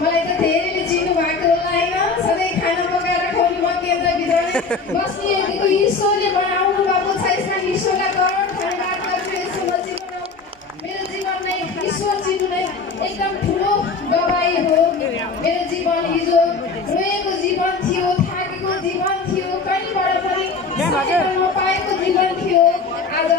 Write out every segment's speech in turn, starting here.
मलाई त धेरैले चिन्नु भएको होला होइन सधैँ खाना पकाएर खुवाउने म केन्द्र भित्र बस्ने योग्यको ईश्वरले बनाउनु भएको छ यसमा ईश्वरलाई करोड धन्यवाद गर्छु यसो म चिन्नु मेरो जीवनमा ईश्वर चिन्नु नै एकदम ठुलो गवाई हो मेरो जीवन हिजो रोएको जीवन थियो थाकेको जीवन थियो कहीँबाट पनि सहायता नपाएको जीवन थियो आज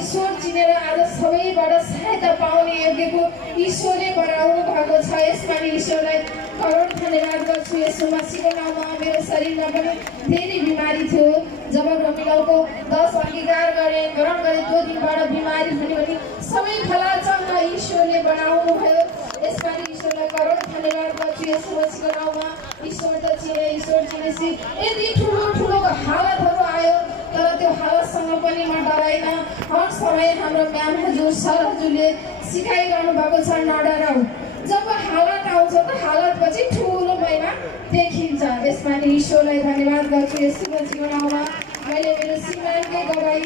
ईश्वर चिनेर आज सबैबाट सहायता पाउने योग्यको ईश्वरले बनाउनु भएको छ यसमा ईश्वरलाई करोड धन्यवाद गर्छु यसो मसीहको नाममा मेरो शरीरमा पनि धेरै बिमारी थियो जब रोमिलाको 10 अंगीकार गरे ग्रहण गरे त्यो दिनबाट बिमारी भन्यो भने सबै फलाचङ्ग ईश्वरले बनाउनु भयो यसमा ईश्वरलाई करोड धन्यवाद गर्छु यसो मसीहको नाममा ईश्वर त चिने ईश्वर चिनेसी यति ठुलो ठुलो हालतहरू आयो तर त्यो हालतसँग पनि म डराइन हर समय हाम्रो म्याम हजुर सर हजुरले सिकाइरहनु भएको छ नडराऊ जब हालत आउँछ त हालत पछि ठुलो महिमा देखिन्छ यसमा ईश्वरलाई धन्यवाद गर्छु यसो मसीहको नाममा मैले मेरो श्रीमानकै गवाई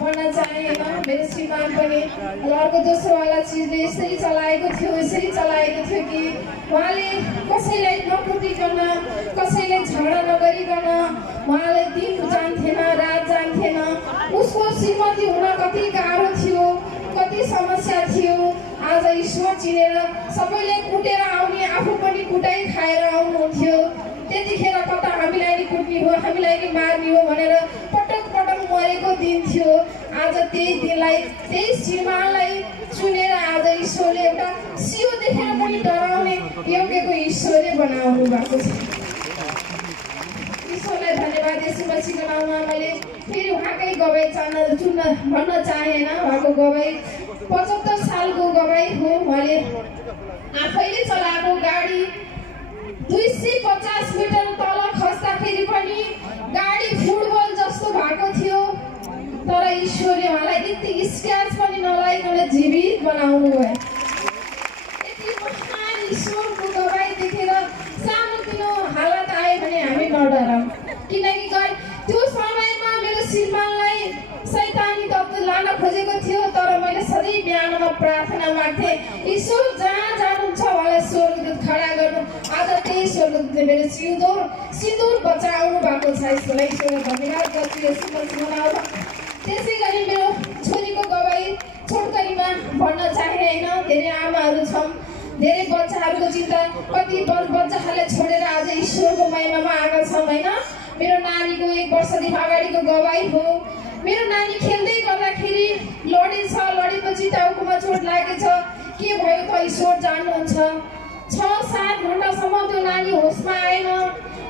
भन्न चाहे होइन मेरो श्रीमान पनि अर्को दोस्रोवाला चिजले यसरी चलाएको थियो कि उहाँले कसैलाई नकुटिकन कसैलाई झगडा नगरिकन उहाँलाई दिन जान्थेन रात जान्थेन उसको श्रीमती हुन कति गाह्रो थियो कति समस्या थियो आज ईश्वर चिनेर सबैले कुटेर आउने आफू पनि कुटाइ खाएर आउनुहुन्थ्यो त्यतिखेर कता हामीलाई नि कुट्ने हो हामीलाई नि मार्ने हो भनेर पटक पटक मरेको दिन थियो आज त्यही दिनलाई त्यही श्रीमानलाई चुनेर आज ईश्वरले एउटा सियो देखेर पनि डराउने योग्यको ईश्वरले बनाउनु भएको छ ईश्वरलाई धन्यवाद यसो मसीहको नाममा मैले फेरि उहाँकै गवाई भन्न चाहेन उहाँको गवाई 75 सालको गवाई हो उहाँले आफैले चलाएको गाडी 250 मिटर तल खस्दाखेरि पनि गाडी फुटबल जस्तो भएको थियो तर ईश्वरले उहाँलाई यति स्क्रैच पनि नलागिकन जीवित बनाउनु भयो यति महान ईश्वरको गवाई देखेर सानोतिनो हालत आयो भने हामी नडराउँ किनकि त्यो समयमा मेरो श्रीमानलाई शैतानी तत्त्व लान खोजेको थियो तर मैले सधैँ बिहानमा प्रार्थना माग्थेँ ईश्वर जहाँ जानुहुन्छ उहाँलाई स्वर्गदूत खडा गर्नु आज त्यही स्वर्गदूतले मेरो सिन्दुर बचाउनु भएको छ यसलाई ईश्वरलाई धन्यवाद गर्छु यसो मनाउनु त्यसै गरी मेरो छोरीको गवाई छोटकरीमा भन्न चाहे होइन धेरै आमाहरू छौँ धेरै बच्चाहरूको चिन्ता कति बच्चाहरूले छोडेर आज ईश्वरको महिमामा आएका छौँ होइन मेरो नानीको 1 वर्षदेखि अगाडिको गवाई हो मेरो नानी खेल्दै गर्दाखेरि लडेपछि टाउकोमा चोट लागेछ के भयो त ईश्वर जान्नुहुन्छ 6-7 घण्टासम्म त्यो नानी होसमा आएन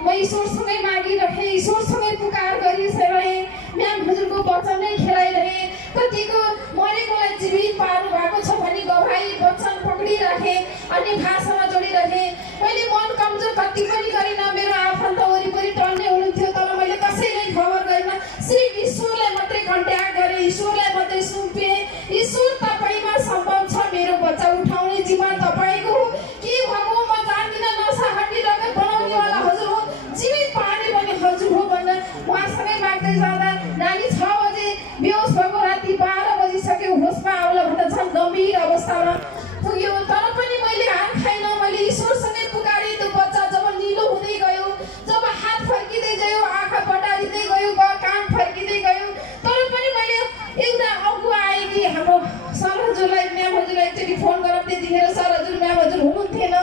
म ईश्वरसँगै मागिरहेँ ईश्वरसँगै पुकार गरिरहेँ म्याम हजुरको वचनै खेलाइरहेँ कतिको मरेकोलाई जीवित पार्नु भएको छ भने गवाई वचन पक्रिराखेँ अनि भाषामा जोडिरहेँ मैले मन कमजोर कति पनि गरिनँ मेरो आफन्त वरिपरि टल्ने हुनुहुन्थ्यो तर मैले कसैलाई खबर गरिनँ सिर्फ ईश्वरलाई मात्रै कन्ट्याक्ट गरेँ ईश्वरलाई मात्रै सुम्पेँ ईश्वर तपाईँमा सम्भव छ मेरो बच्चा उठाउने जिम्मा तपाईँको हो के भएको म जान्दिनँ नसा हड्डी रगत बनाउनेवाला हजुर हो जीवित पार्ने पनि हजुर हो भनेर उहाँसँगै माग्दै जाँदा नानी 6 बजे बेहोस भएको राति 12 बजिसक्यो होसमा आउला भन्दा झन् गम्भीर अवस्थामा पुग्यो तर पनि मैले हार खाइन मैले ईश्वरसँगै पुकारेँ त्यो बच्चा जब निलो हुँदै गयो जब हात फर्किँदै गयो आँखा बटारिँदै गयो कान फर्किँदै गयो तर पनि मैले एउटा अगुवा आएँ कि हाम्रो सर हजुरलाई म्याम हजुरलाई एकचोटि फोन गरेर त्यतिखेर सर हजुर म्याम हजुर हुनुहुन्थेन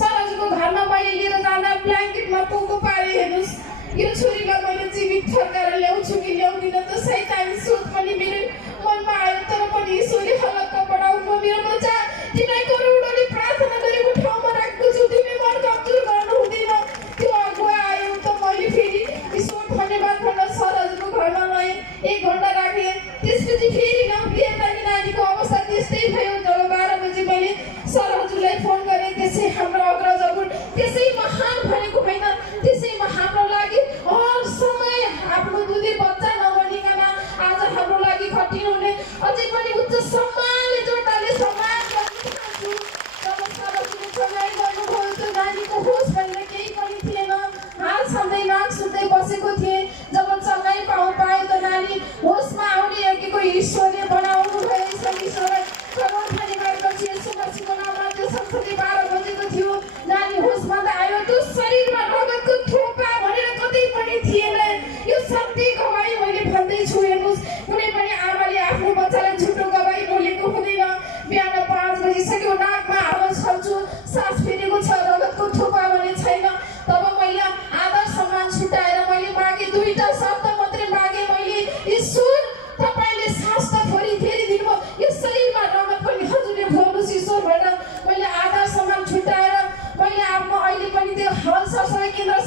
सर हजुरको घरमा मैले लिएर जाँदा ब्ल्याङ्केटमा पोको पारेँ हेर्नुहोस् यो छोरीलाई मैले जीवित फर्काएर ल्याउँछु कि ल्याउँदिनँ त शैतानी सोच पनि मेरो मनमा आयो तर पनि ईश्वरले हलक्क बढाउनु मेरो बच्चा तिमीलाई करोडौँले प्रार्थना गरेको ठाउँमा राखेको छु तिमी मन कमजोर गर्नु हुँदैन त्यो अगुवा आयो त मैले फेरि ईश्वर धन्यवाद भन्न सर हजुरको घरमा गएँ 1 घण्टा राखेँ त्यसपछि फेरि नानीको अवस्था त्यस्तै भयो जब 12 बजी मैले सर हजुरलाई फोन गरेँ त्यसै हाम्रो अग्रज हजुर त्यसै महान भनेको होइन त्यसैमा हाम्रो लागि हर समय आफ्नो दुधे बच्चा नबनिकन आज हाम्रो लागि खटिनुहुने अझै पनि उच्च सम्मानले जोडताले सम्मान गर्छु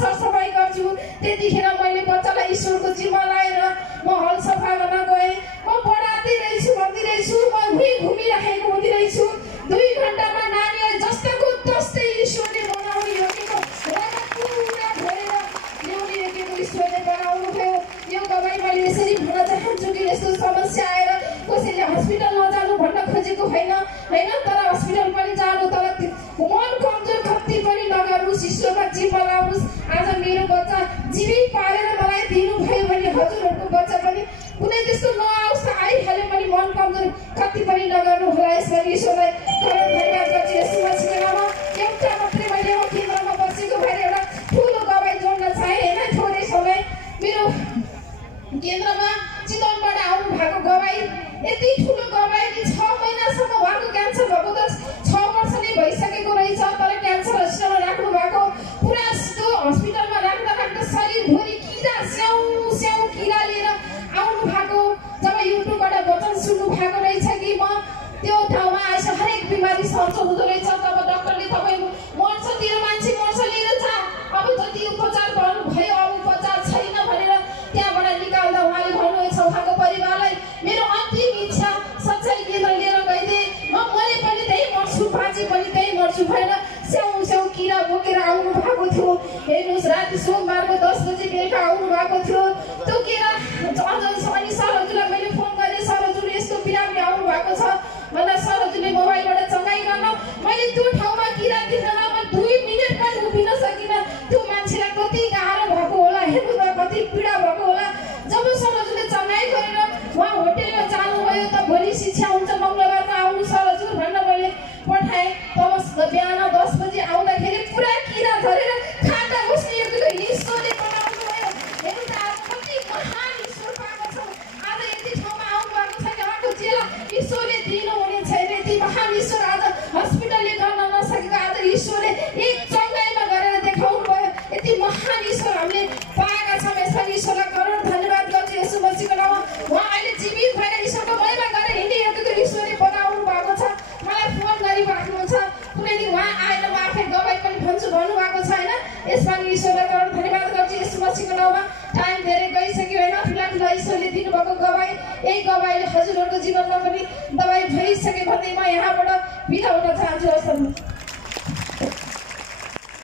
सरसफाई गर्छु। त्यतिखेर मैले बच्चालाई ईश्वरको जिम्मा लाएर म हल सफा गर्न गएँ। म पढाउँदै रहेछु भन्दै रहेछु, म घुमिराखेको हुँदै रहेछु। 2 घण्टामा नानीलाई जस्ताको तस्तै ईश्वरले बनाउने योग्यको पुरा भरेर ल्याउने योग्यको ईश्वरले बनाउनु भयो। यो गवाई मैले यसरी भन्न चाहन्छु कि यस्तो समस्या आएर कसैले हस्पिटल नजानु भन्न खोजेको होइन, तर हस्पिटल पनि जानु, तर मन कमजोर कति पनि नगर्नुहोस्, ईश्वरमा जिम्मा लाउनुहोस्। आज मेरो बच्चा जीवित पारेर मलाई दिनुभयो भने हजुरहरूको बच्चा पनि कुनै त्यस्तो नआओस्, आइहाल्यो भने मन कमजोर कति पनि नगर्नु होला। यसमा ईश्वरलाई धन्यवाद गर्छु। यस मसिनामा एउटा मात्रै मैले केन्द्रमा बसेको भएर एउटा ठुलो गवाई जोड्न चाहेँ होइन। थोरै समय मेरो केन्द्रमा चितवनबाट आउनु भएको गवाई यति ठुलो गवाई कि 6 महिनासम्म उहाँको क्यान्सर भएको त 6 वर्ष नै भइसकेको रहेछ, तर क्यान्सर हस्पिटलमा राख्नु भएको। पुरा हस्पिटलमा राख्दा शरीरभरि किरा स्याउ किरा लिएर आउनु भएको। जब युट्युबबाट वचन सुन्नु भएको रहेछ कि म त्यो ठाउँमा आएछ हरेक बिमारी सर्छ हुँदो रहेछ, तब डाक्टरले तपाईँ मर्छ, तेरो मान्छे मर्छ, लिएर जा, अब जति उपचार गर्नुभयो अब उपचार छैन भनेर त्यहाँबाट निकाल्दा उहाँले भन्नुहुन्छ उहाँको परिवारलाई मेरो अन्तिम इच्छा सच्चाइ केन्द्र लिएर गइदिए, म मरे पनि त्यही मर्छु, बाँचे पनि त्यही मर्छु भनेर स्याउ किरा बोकेर आउनु भएको थियो। हेर्नुहोस्, राति सोमबारको 10 बजे बेलुका आउनु भएको थियो। त्यो किरा अनि सरहजुरलाई मैले फोन गरेँ, सरहजुरले यस्तो बिरामी आउनु भएको छ भन्दा सरहजुरले मोबाइलबाट चङ्गाइ गर्न मैले त्यो ठाउँमा किरा देखेर म 2 मिनेट पनि उभिन सकिनँ। त्यो मान्छेलाई कति गाह्रो भएको होला, हेर्नु त कति पीडा भएको होला। जब सरहजुरले चङ्गाइ गरेर उहाँ होटेलमा जानुभयो त भोलि शिक्षा हुन्छ, मङ्गलबारमा आउनु सरहजुर भनेर मैले पठाएँ। तब बिहान 10 बजे आउँदाखेरि पुरा किरा झरेर खाँदा बस्ने ईश्वरले बनाउनु भयो। हेर्नु त आज कति महान ईश्वर पाएको छौँ। आज यति ठाउँमा आउनु भएको छैन, उहाँको चेला ईश्वरले दिनुहुने छैन। यति महान ईश्वर आज हस्पिटलले गर्न नसकेको आज ईश्वरले एक चङ्गाइमा गरेर देखाउनु भयो। यति महान ईश्वर हामीले पाएका छौँ। यसमा ईश्वरलाई करोड धन्यवाद गर्छु। यसो मसीको नाममा उहाँ अहिले जीवित भएर ईश्वरको महिमा गरेर हिँडिरहेको ईश्वरले बनाउनु भएको छ। मलाई फोन गरिराख्नुहुन्छ, कुनै दिन उहाँ आएर म आफै गवाई पनि भन्छु भन्नुभएको छ होइन। यसमा ईश्वरलाई करोड धन्यवाद गर्छु। यसो मसीको नाममा टाइम धेरै गइसक्यो होइन। ठुला ईश्वरले दिनुभएको गवाई, यही गवाईले हजुरहरूको जीवनमा पनि दबाई भइसक्यो भन्दै म यहाँबाट बिदा हुन चाहन्छु।